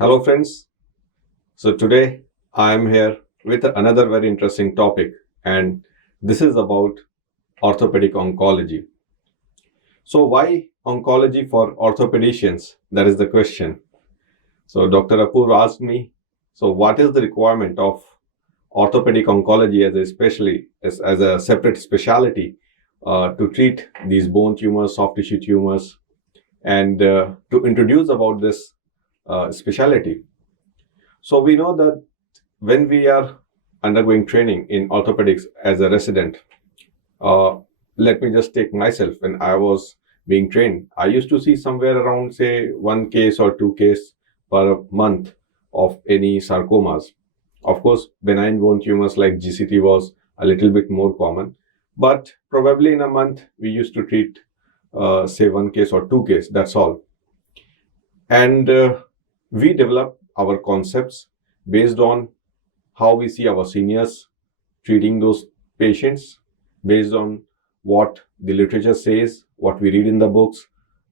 Hello friends. So today I am here with another very interesting topic, and this is about orthopedic oncology. So why oncology for orthopedicians? That is the question. So Dr. Apur asked me, so what is the requirement of orthopedic oncology as a separate specialty to treat these bone tumors, soft tissue tumors, and to introduce about this specialty. So we know that when we are undergoing training in orthopedics as a resident, uh, let me just take myself. When I was being trained, I used to see somewhere around, say, one case or two cases per month of any sarcomas. Of course, benign bone tumors like GCT was a little bit more common, but probably in a month we used to treat, say, one case or two cases. That's all. And we develop our concepts based on how we see our seniors treating those patients, based on what the literature says, what we read in the books.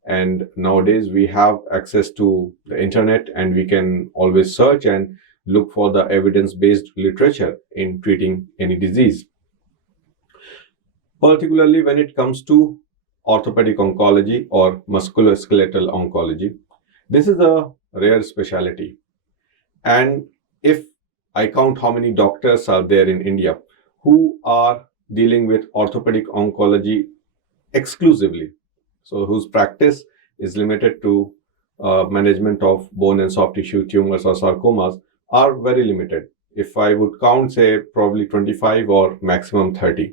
And nowadays we have access to the internet, and we can always search and look for the evidence-based literature in treating any disease. Particularly when it comes to orthopedic oncology or musculoskeletal oncology, this is a rare specialty. And if I count how many doctors are there in India who are dealing with orthopedic oncology exclusively, so whose practice is limited to management of bone and soft tissue tumors or sarcomas, are very limited. If I would count, say, probably 25 or maximum 30.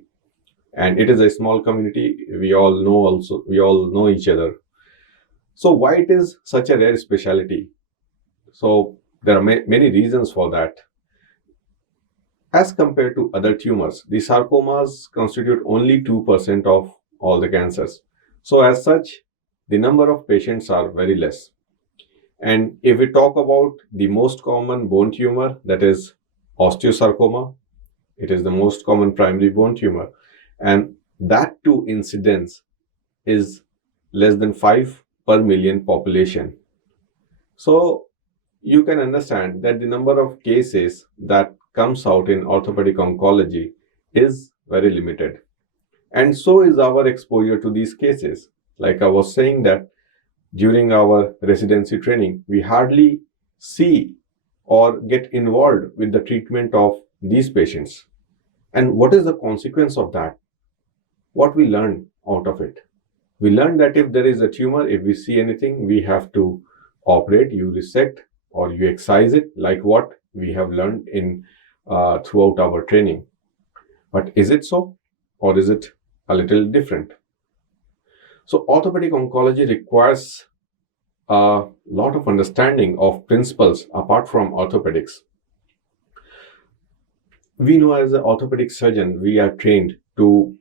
And it is a small community. We all know each other. So why it is such a rare specialty? So there are many reasons for that. As compared to other tumors, the sarcomas constitute only 2% of all the cancers. So as such, the number of patients are very less. And if we talk about the most common bone tumor, that is osteosarcoma, it is the most common primary bone tumor. And that too incidence is less than 5 per million population. So you can understand that the number of cases that comes out in orthopedic oncology is very limited. And so is our exposure to these cases. Like I was saying, that during our residency training, we hardly see or get involved with the treatment of these patients. And what is the consequence of that? What we learn out of it? We learn that if there is a tumor, if we see anything, we have to operate, you resect, or you excise it, like what we have learned in throughout our training. But is it so, or is it a little different? So orthopedic oncology requires a lot of understanding of principles apart from orthopedics. We know as an orthopedic surgeon, we are trained to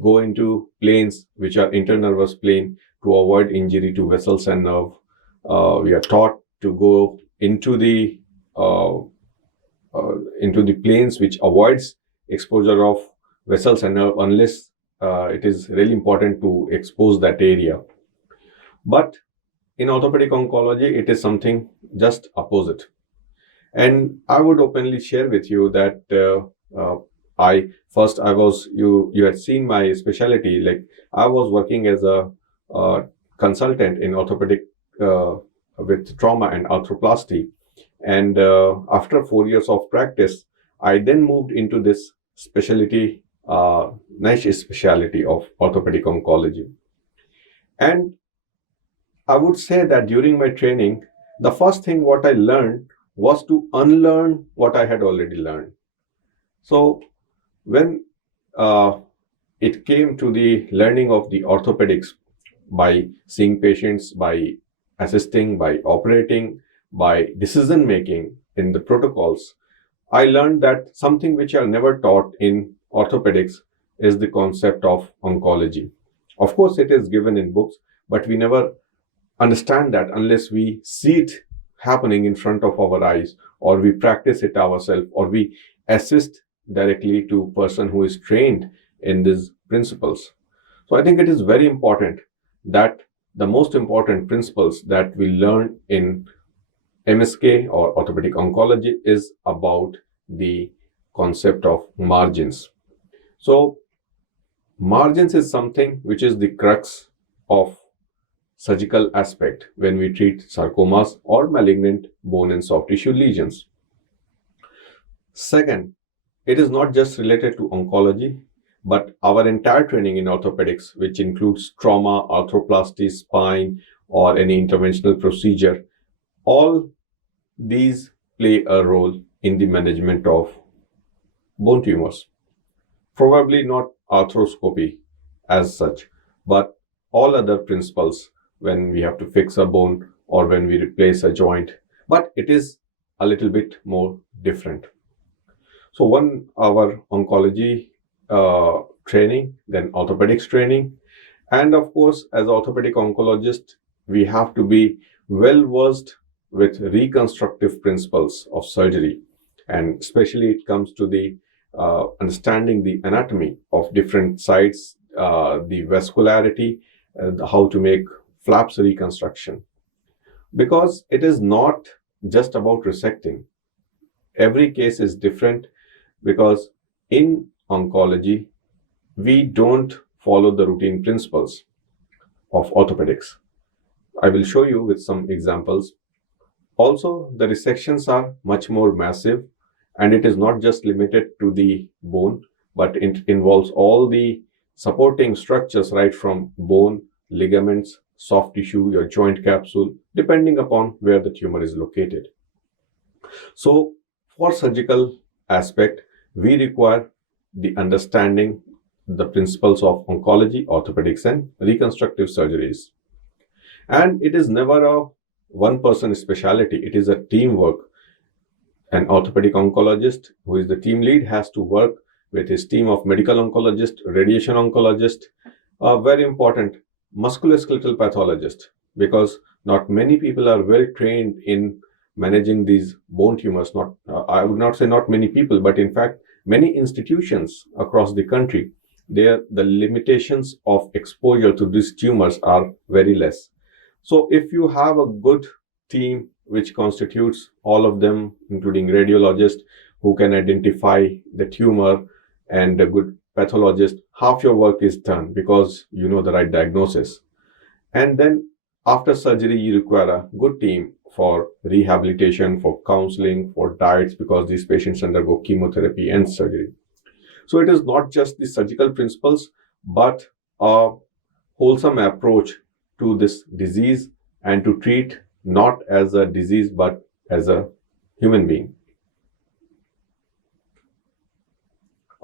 go into planes which are internervous plane to avoid injury to vessels and nerve. We are taught to go into the planes which avoids exposure of vessels and nerve unless it is really important to expose that area. But in orthopedic oncology, it is something just opposite. And I would openly share with you that you had seen my specialty. Like I was working as a consultant in orthopedic with trauma and arthroplasty. And after 4 years of practice, I then moved into this specialty, niche specialty of orthopedic oncology. And I would say that during my training, the first thing what I learned was to unlearn what I had already learned. So when it came to the learning of the orthopedics, by seeing patients, by assisting, by operating, by decision making in the protocols, I learned that something which I never taught in orthopedics is the concept of oncology. Of course, it is given in books, but we never understand that unless we see it happening in front of our eyes, or we practice it ourselves, or we assist directly to a person who is trained in these principles. So I think it is very important that the most important principles that we learn in MSK or Orthopedic Oncology is about the concept of margins. So margins is something which is the crux of surgical aspect when we treat sarcomas or malignant bone and soft tissue lesions. Second, it is not just related to oncology, but our entire training in orthopedics, which includes trauma, arthroplasty, spine, or any interventional procedure, all these play a role in the management of bone tumors. Probably not arthroscopy as such, but all other principles when we have to fix a bone or when we replace a joint, but it is a little bit more different. So one, our oncology training, then orthopedics training, and of course, as orthopedic oncologist, we have to be well versed with reconstructive principles of surgery, and especially it comes to the understanding the anatomy of different sites, the vascularity, how to make flaps reconstruction, because it is not just about resecting. Every case is different, because in oncology, we don't follow the routine principles of orthopedics. I will show you with some examples. Also, the resections are much more massive, and it is not just limited to the bone, but it involves all the supporting structures right from bone, ligaments, soft tissue, your joint capsule, depending upon where the tumor is located. So, for surgical aspect, we require the understanding the principles of oncology, orthopedics, and reconstructive surgeries. And it is never a one-person specialty, it is a teamwork. An orthopedic oncologist who is the team lead has to work with his team of medical oncologists, radiation oncologists, a very important musculoskeletal pathologist, because not many people are well trained in managing these bone tumors. Not, I would not say not many people, but in fact, many institutions across the country, the limitations of exposure to these tumors are very less. So if you have a good team which constitutes all of them, including radiologist who can identify the tumor and a good pathologist, half your work is done because you know the right diagnosis. And then after surgery, you require a good team for rehabilitation, for counseling, for diets, because these patients undergo chemotherapy and surgery. So it is not just the surgical principles, but a wholesome approach to this disease, and to treat not as a disease but as a human being.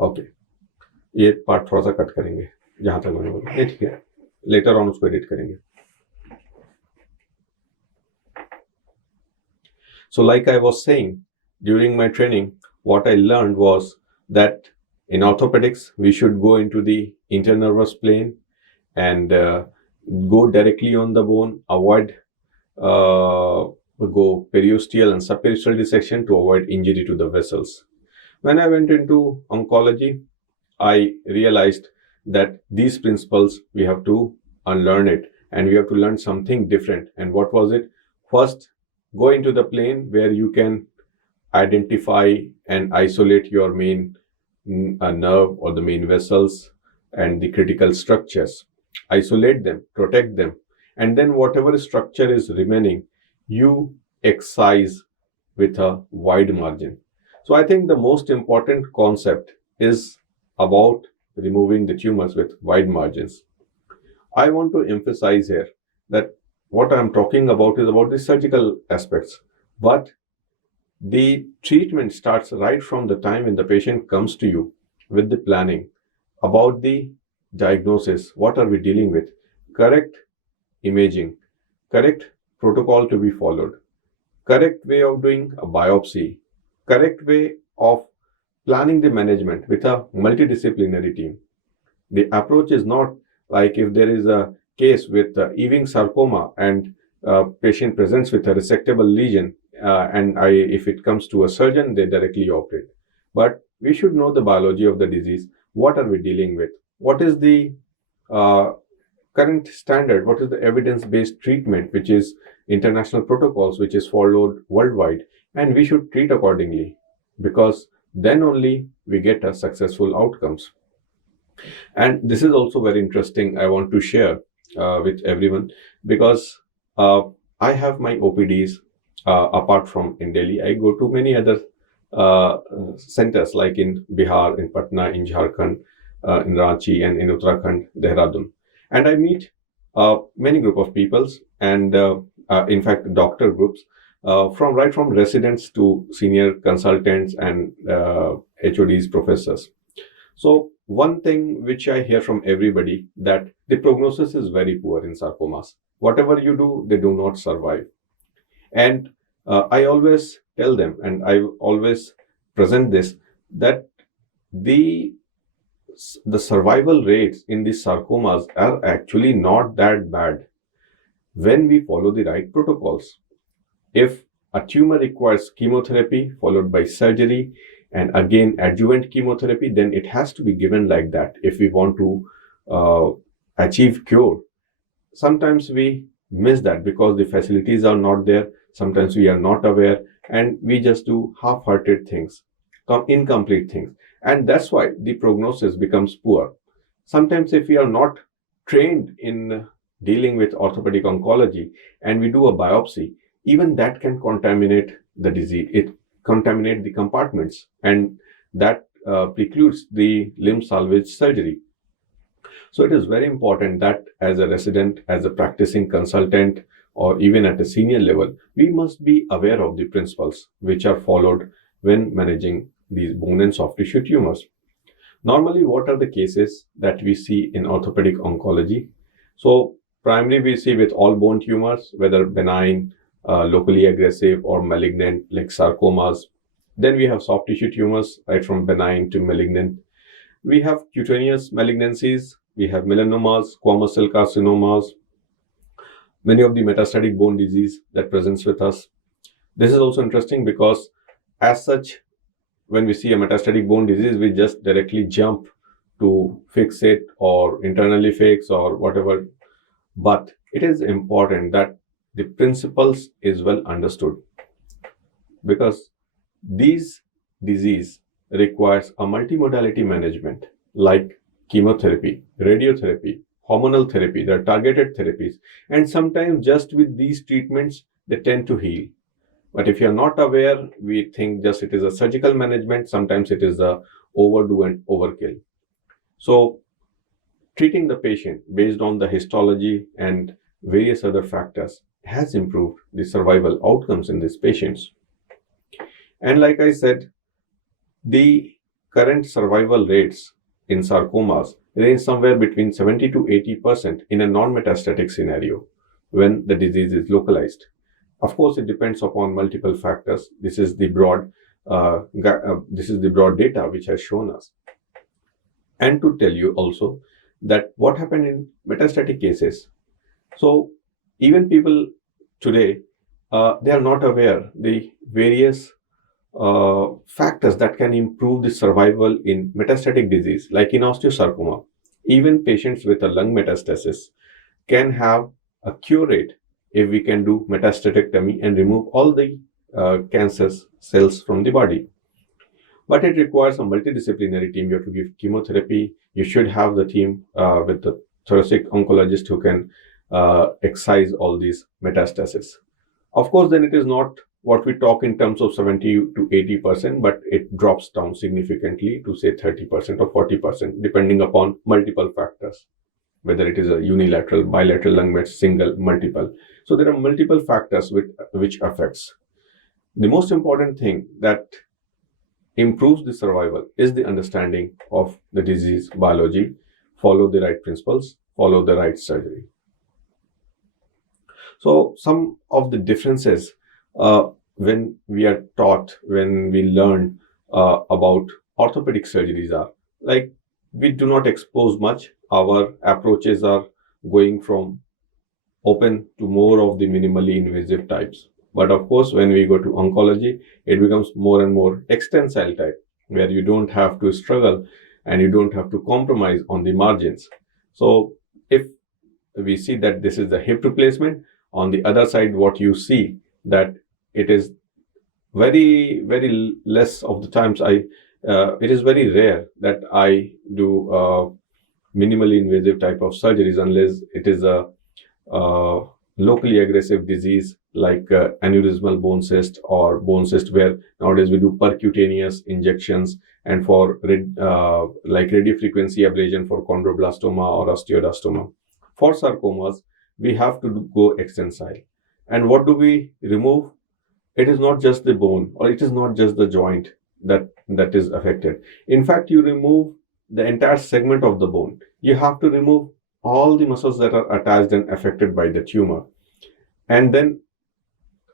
Okay, ये part थोड़ा सा cut करेंगे जहां तक मैंने बोला, ठीक है, लेटर ऑन उसको एडिट करेंगे. So like I was saying, during my training, what I learned was that in orthopedics, we should go into the internervous plane and go directly on the bone, avoid go periosteal and subperiosteal dissection to avoid injury to the vessels. When I went into oncology, I realized that these principles, we have to unlearn it and we have to learn something different. And what was it? First, go into the plane where you can identify and isolate your main nerve or the main vessels and the critical structures. Isolate them, protect them, and then whatever structure is remaining, you excise with a wide margin. So I think the most important concept is about removing the tumors with wide margins. I want to emphasize here that what I'm talking about is about the surgical aspects, but the treatment starts right from the time when the patient comes to you with the planning about the diagnosis. What are we dealing with? Correct imaging, correct protocol to be followed, correct way of doing a biopsy, correct way of planning the management with a multidisciplinary team. The approach is not like if there is a case with Ewing sarcoma and patient presents with a resectable lesion, and if it comes to a surgeon, they directly operate. But we should know the biology of the disease. What are we dealing with? What is the current standard? What is the evidence-based treatment which is international protocols which is followed worldwide, and we should treat accordingly, because then only we get a successful outcomes. And this is also very interesting, I want to share with everyone, because I have my OPDs apart from in Delhi. I go to many other centers like in Bihar, in Patna, in Jharkhand, in Ranchi, and in Uttarakhand, Dehradun. And I meet many group of peoples, and in fact doctor groups, from residents to senior consultants and HODs, professors. So one thing which I hear from everybody, that the prognosis is very poor in sarcomas. Whatever you do, they do not survive. And I always tell them, and I always present this, that the survival rates in these sarcomas are actually not that bad when we follow the right protocols. If a tumor requires chemotherapy followed by surgery and again adjuvant chemotherapy, then it has to be given like that if we want to achieve cure. Sometimes we miss that because the facilities are not there. Sometimes we are not aware, and we just do half-hearted things, incomplete things, and that's why the prognosis becomes poor. Sometimes if we are not trained in dealing with orthopedic oncology and we do a biopsy, even that can contaminate the disease. It contaminate the compartments, and that precludes the limb salvage surgery. So it is very important that as a resident, as a practicing consultant, or even at a senior level, we must be aware of the principles which are followed when managing these bone and soft tissue tumors. Normally, what are the cases that we see in orthopedic oncology? So primarily we see with all bone tumors, whether benign, locally aggressive, or malignant, like sarcomas. Then we have soft tissue tumors, right from benign to malignant. We have cutaneous malignancies, we have melanomas, squamous cell carcinomas, many of the metastatic bone disease that presents with us. This is also interesting because as such, when we see a metastatic bone disease, we just directly jump to fix it or internally fix or whatever. But it is important that the principles is well understood, because these disease requires a multimodality management like chemotherapy, radiotherapy, hormonal therapy. There are targeted therapies, and sometimes just with these treatments they tend to heal. But if you're not aware, we think just it is a surgical management. Sometimes it is a overdo and overkill. So treating the patient based on the histology and various other factors has improved the survival outcomes in these patients. And like I said, the current survival rates in sarcomas range somewhere between 70 to 80% in a non-metastatic scenario when the disease is localized. Of course, it depends upon multiple factors. This is the broad data which has shown us. And to tell you also that what happened in metastatic cases. So even people today, they are not aware the various factors that can improve the survival in metastatic disease, like in osteosarcoma. Even patients with a lung metastasis can have a cure rate if we can do metastatectomy and remove all the cancer cells from the body. But it requires a multidisciplinary team. You have to give chemotherapy. You should have the team with the thoracic oncologist who can excise all these metastases. Of course, then it is not what we talk in terms of 70 to 80%, but it drops down significantly to say 30% or 40%, depending upon multiple factors, whether it is a unilateral, bilateral lung mets, single, multiple. So there are multiple factors which affects. The most important thing that improves the survival is the understanding of the disease biology, follow the right principles, follow the right surgery. So some of the differences when we are taught, when we learn about orthopedic surgeries are, like, we do not expose much. Our approaches are going from open to more of the minimally invasive types. But of course, when we go to oncology, it becomes more and more extensile type, where you don't have to struggle and you don't have to compromise on the margins. So if we see that this is the hip replacement, On the other side, what you see that it is very, very less of the times it is very rare that I do minimally invasive type of surgeries unless it is a locally aggressive disease like aneurysmal bone cyst or bone cyst, where nowadays we do percutaneous injections, and for like radiofrequency ablation for chondroblastoma or osteoblastoma. For sarcomas, we have to go extensile. And what do we remove? It is not just the bone, or it is not just the joint that is affected. In fact, you remove the entire segment of the bone. You have to remove all the muscles that are attached and affected by the tumor. And then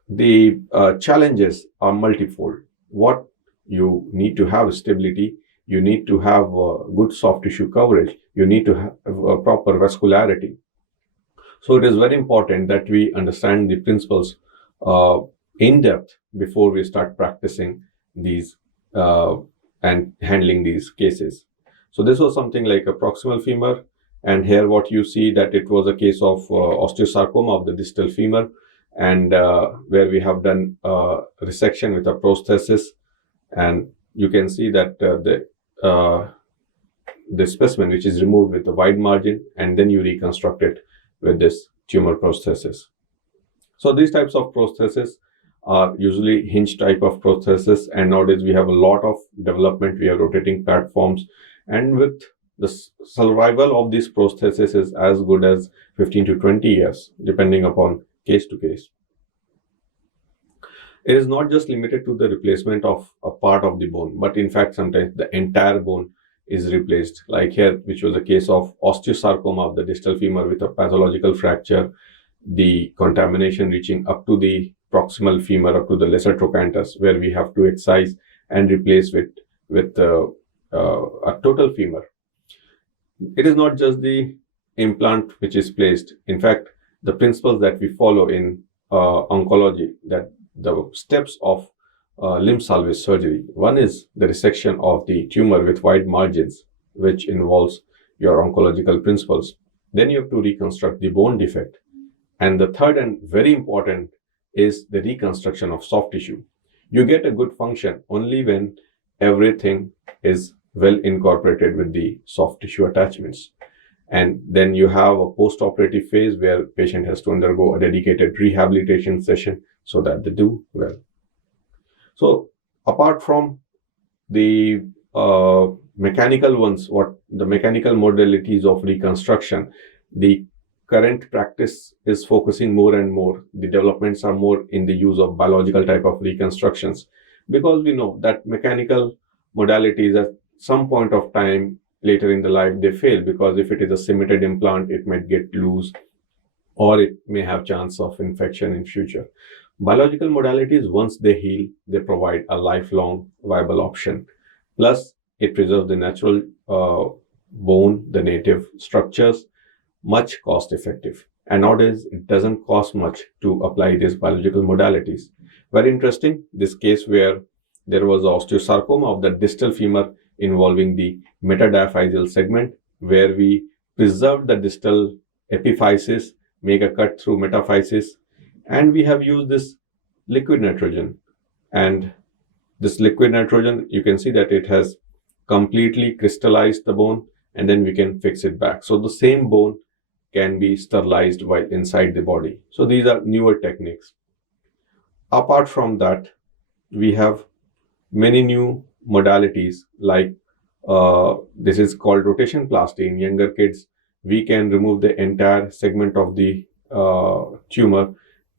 the challenges are multifold. What you need to have stability, you need to have good soft tissue coverage, you need to have proper vascularity. So it is very important that we understand the principles in depth before we start practicing these and handling these cases. So this was something like a proximal femur, and here what you see that it was a case of osteosarcoma of the distal femur, and where we have done resection with a prosthesis, and you can see that the specimen which is removed with a wide margin, and then you reconstruct it with this tumor prosthesis. So these types of prosthesis are usually hinge type of prosthesis, and nowadays we have a lot of development. We have rotating platforms, and with the survival of these prosthesis is as good as 15 to 20 years, depending upon case to case. It is not just limited to the replacement of a part of the bone, but in fact, sometimes the entire bone is replaced. Like here, which was a case of osteosarcoma of the distal femur with a pathological fracture, the contamination reaching up to the proximal femur, up to the lesser trochanterus, where we have to excise and replace with a total femur. It is not just the implant which is placed. In fact, the principles that we follow in oncology, that the steps of limb salvage surgery. One is the resection of the tumor with wide margins, which involves your oncological principles. Then you have to reconstruct the bone defect. And the third and very important is the reconstruction of soft tissue. You get a good function only when everything is well incorporated with the soft tissue attachments. And then you have a post-operative phase where patient has to undergo a dedicated rehabilitation session so that they do well. So apart from the mechanical ones, what the mechanical modalities of reconstruction, the current practice is focusing more and more. The developments are more in the use of biological type of reconstructions, because we know that mechanical modalities at some point of time later in the life they fail, because if it is a cemented implant, it might get loose or it may have chance of infection in future. Biological modalities, once they heal, they provide a lifelong viable option. Plus, it preserves the natural bone, the native structures, much cost effective. And nowadays, it doesn't cost much to apply these biological modalities. Very interesting, this case where there was osteosarcoma of the distal femur involving the metadiaphyseal segment, where we preserve the distal epiphysis, make a cut through metaphysis, and we have used this liquid nitrogen. And this liquid nitrogen, you can see that it has completely crystallized the bone, and then we can fix it back. So the same bone can be sterilized while inside the body. So these are newer techniques. Apart from that, we have many new modalities like this is called rotation plasty. In younger kids, we can remove the entire segment of the tumor,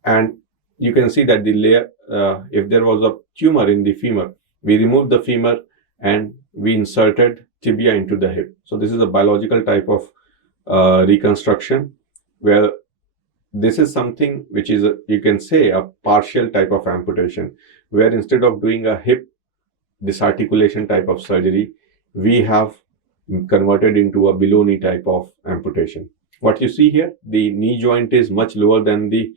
and you can see that the layer, if there was a tumor in the femur, we removed the femur and we inserted tibia into the hip. So this is a biological type of reconstruction, where this is something which is you can say a partial type of amputation, where instead of doing a hip disarticulation type of surgery, we have converted into a below knee type of amputation. What you see here, the knee joint is much lower than the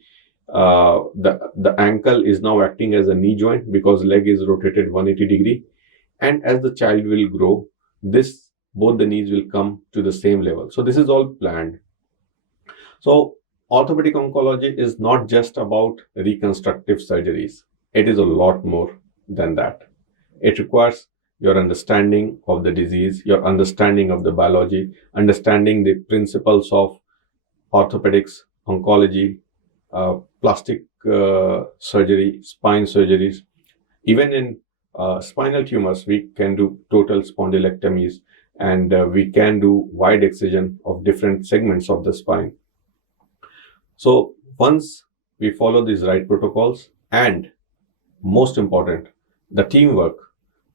ankle is now acting as a knee joint because leg is rotated 180 degree, and as the child will grow, both the knees will come to the same level. So this is all planned. So orthopedic oncology is not just about reconstructive surgeries. It is a lot more than that. It requires your understanding of the disease, your understanding of the biology, understanding the principles of orthopedics, oncology, plastic surgery, spine surgeries. Even in spinal tumors, we can do total spondylectomies, and we can do wide excision of different segments of the spine. So once we follow these right protocols, and most important, the teamwork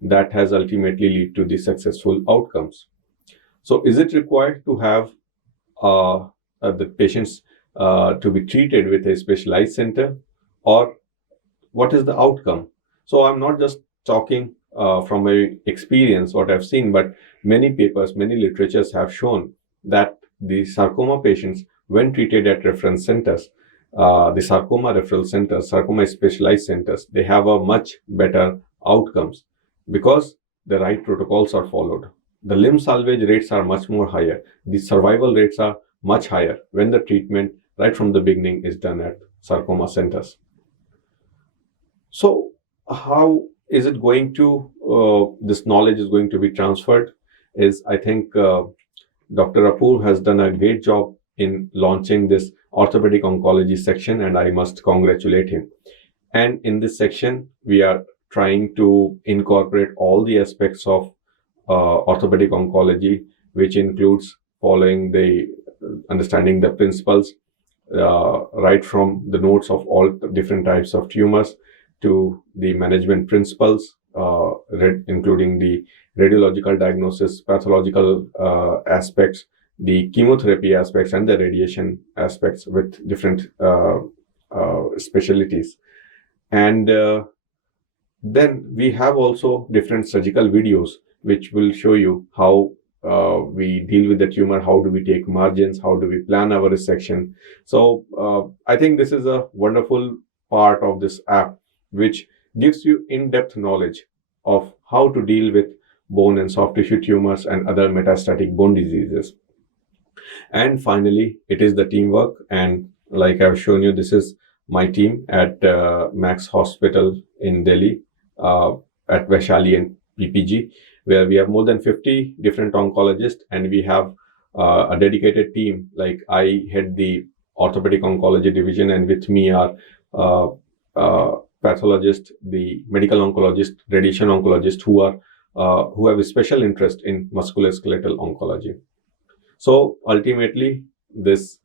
that has ultimately lead to the successful outcomes. So is it required to have the patients to be treated with a specialized center, or what is the outcome? So I'm not just talking from my experience, what I've seen, but many papers, many literatures have shown that the sarcoma patients, when treated at reference centers, the sarcoma referral centers, sarcoma specialized centers, they have a much better outcomes because the right protocols are followed. The limb salvage rates are much more higher. The survival rates are much higher when the treatment right from the beginning is done at sarcoma centers. So how is it going to, this knowledge is going to be transferred? Is, I think Dr. Apoor has done a great job in launching this orthopedic oncology section, and I must congratulate him. And in this section, we are trying to incorporate all the aspects of orthopedic oncology, which includes following the understanding the principles right from the notes of all different types of tumors to the management principles, including the radiological diagnosis, pathological aspects, the chemotherapy aspects, and the radiation aspects with different specialties. And then we have also different surgical videos which will show you how we deal with the tumor, how do we take margins, how do we plan our resection. So I think this is a wonderful part of this app, which gives you in-depth knowledge of how to deal with bone and soft tissue tumors and other metastatic bone diseases. And finally, it is the teamwork. And like I've shown you, this is my team at Max Hospital in Delhi, at Vaishali and PPG, where we have more than 50 different oncologists, and we have a dedicated team. Like I head the orthopedic oncology division, and with me are pathologists, the medical oncologist, radiation oncologist, who have a special interest in musculoskeletal oncology. So ultimately, this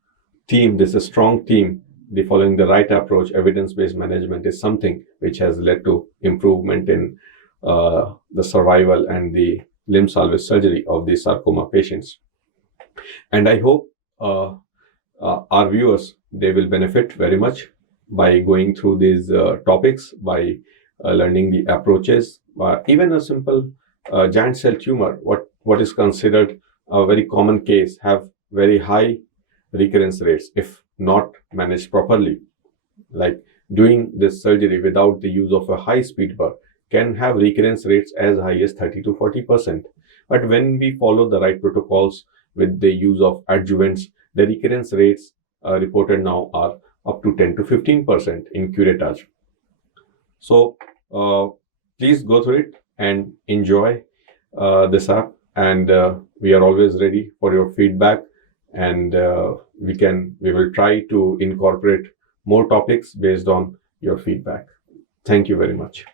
team, this is a strong team, the following the right approach, evidence-based management, is something which has led to improvement in the survival and the limb salvage surgery of the sarcoma patients. And I hope our viewers, they will benefit very much by going through these topics, by learning the approaches. Even a simple giant cell tumor, what is considered a very common case, have very high recurrence rates if not managed properly. Like doing this surgery without the use of a high-speed burr can have recurrence rates as high as 30 to 40%. But when we follow the right protocols with the use of adjuvants, the recurrence rates reported now are up to 10 to 15% in curettage. So please go through it and enjoy this app. And we are always ready for your feedback. And we will try to incorporate more topics based on your feedback. Thank you very much.